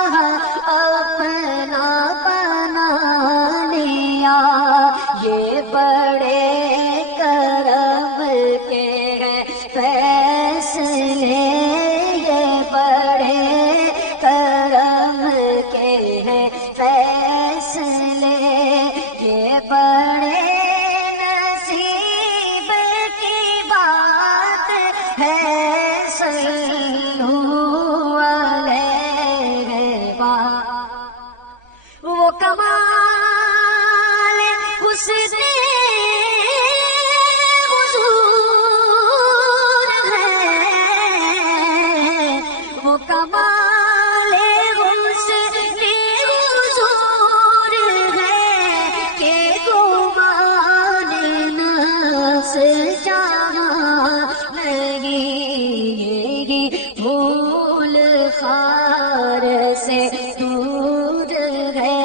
اپنا بنا لیا، یہ بڑے کرم کے ہیں فیصلے، یہ بڑے کرم کے ہیں فیصلے، یہ بڑے نصیب کی بات ہے، صلو علیہ وہ کمال حسن حضور ہے، وہ کمال حسن حضور ہے کہ گمان نفس جہاں نہیں، یہ پھول خار سے دور ہے،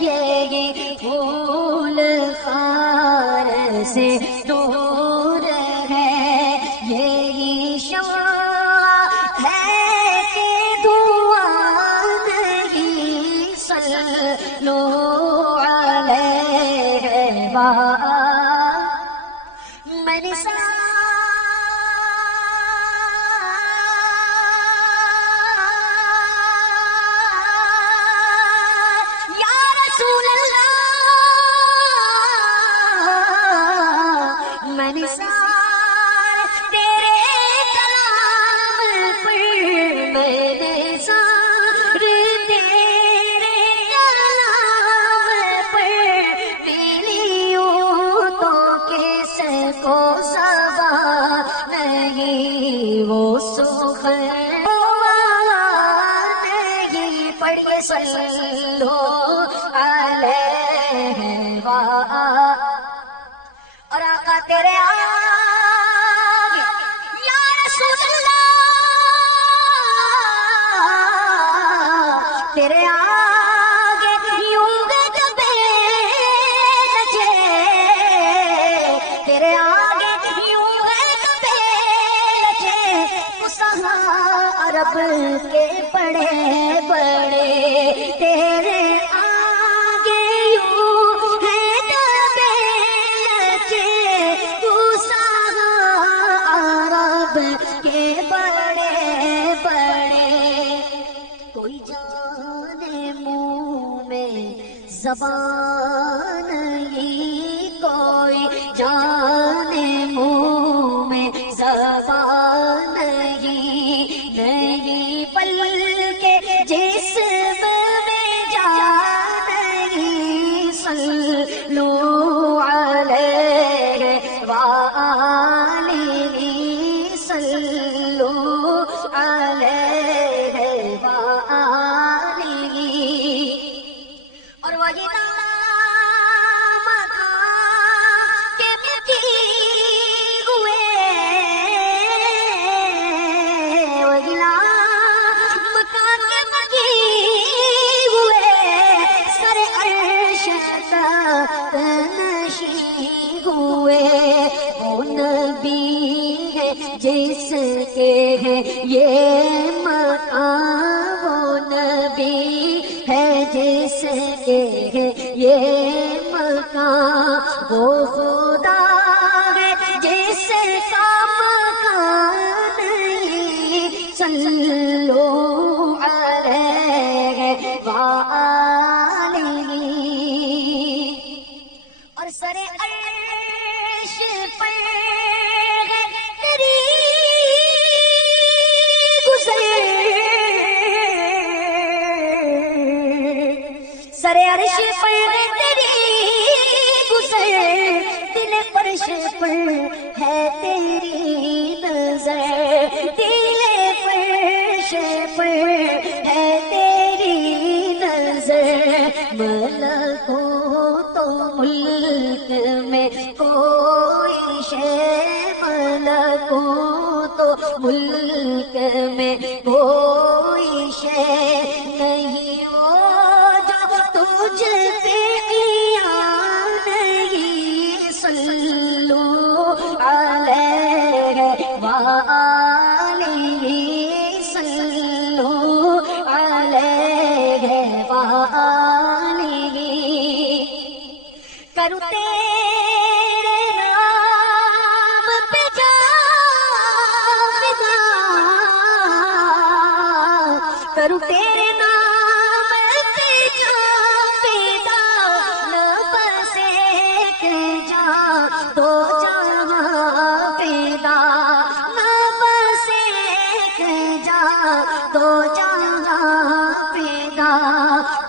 یہ پھول خار سے دور ہے، یہی شمع ہے کہ دھواں نہیں، صلو علیہ میں نثار تیرے کلام پر، میں نثار تیرے کلام پر، ملیوں تو کس کو صبا نہیں، وہ سخن نہیں، پڑھیے صلو علیہ اور آقا تیرے آگے یا رسول اللہ، تیرے آگے یوں گدبے نچے، تیرے آگے یوں گدبے نچے، فصحاء عرب کے بڑے بڑے تیرے آگے یوں کے بڑے بڑے، کوئی جانے منہ میں زبان نہیں، کوئی جانے منہ میں زبان نہیں، نہیں بلکہ جسم میں جان نہیں، صلو علیہ وآلہ صلو علیہ وآلہ، اور وہی نام کے مٹی ہوئے، وہی نام کے مٹی ہوئے، سر عرش تک نشین ہوئے، وہ نبی ہے جس کے ہے یہ مقام، وہ نبی ہے جس کے ہے یہ مقام، وہ خدا ہے جس کا مکان نہیں، صلو علیہ وآلہ، اور سر عرش پر سر عرش پر تیری گزر، دل فرش پر ہے تیری نظر، دل فرش پر ہے تیری نظر، ملکوت و ملک میں کوئی شے، ملکوت و ملک میں کوئی شے نہیں، تجھ پہ قیام نہیں، صلو علیہ وآلہ، صلو علیہ وآلہ کروں تیرے نام پہ جان فدا کروں تیرے نام پہ جان فدا نہ بس ایک جان دو جہاں فدا نہ بس ایک جان دو جہاں فدا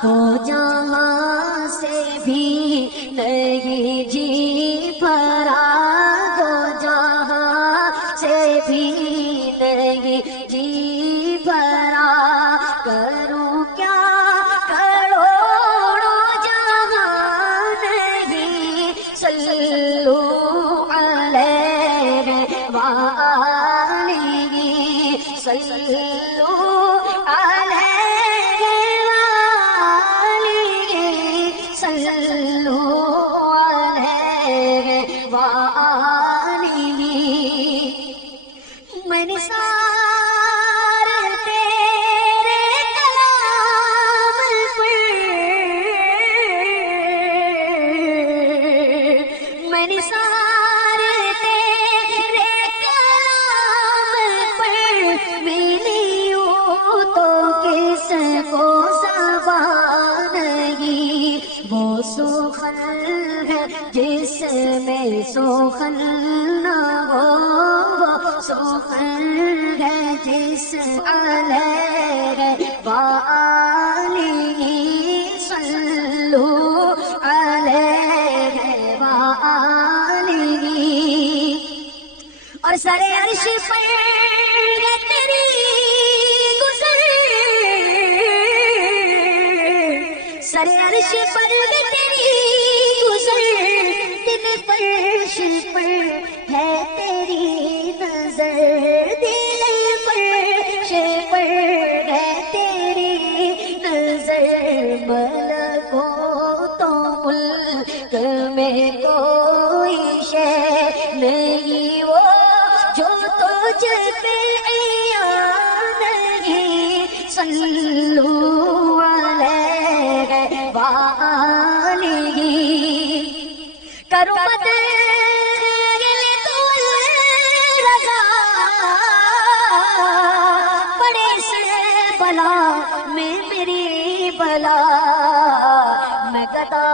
دو جہاں سے بھی نہیں جی بھرا دو جہاں سے بھی نہیں جی بھرا کروں کیا کروڑوں جہاں نہیں صلو علیہ وآلہ صلو علیہ وآلہ صلو علیہ وآلہ میں نثار تیرے کلام پر میں نثار تیرے کلام پر ملی ہوں تو کس کو زبان نہیں وہ سخن ہے جس میں سخن نہ ہو وہ سخن ہے جس علیہ وآلہ صلو علیہ وآلہ اور سر عرش پر ہے تیری گزر سر عرش پر ہے تیری گزر دل فرش پر ہے تیری نظر دل فرش پر ہے تیری نظر ملکوت و ملک میں کوئی شے نہیں وہ جو تجھ پہ عیاں نہیں صلو علیہ وآلہ کرو بدل تو رضا بڑے سے بلا میں میری بلا میں گدا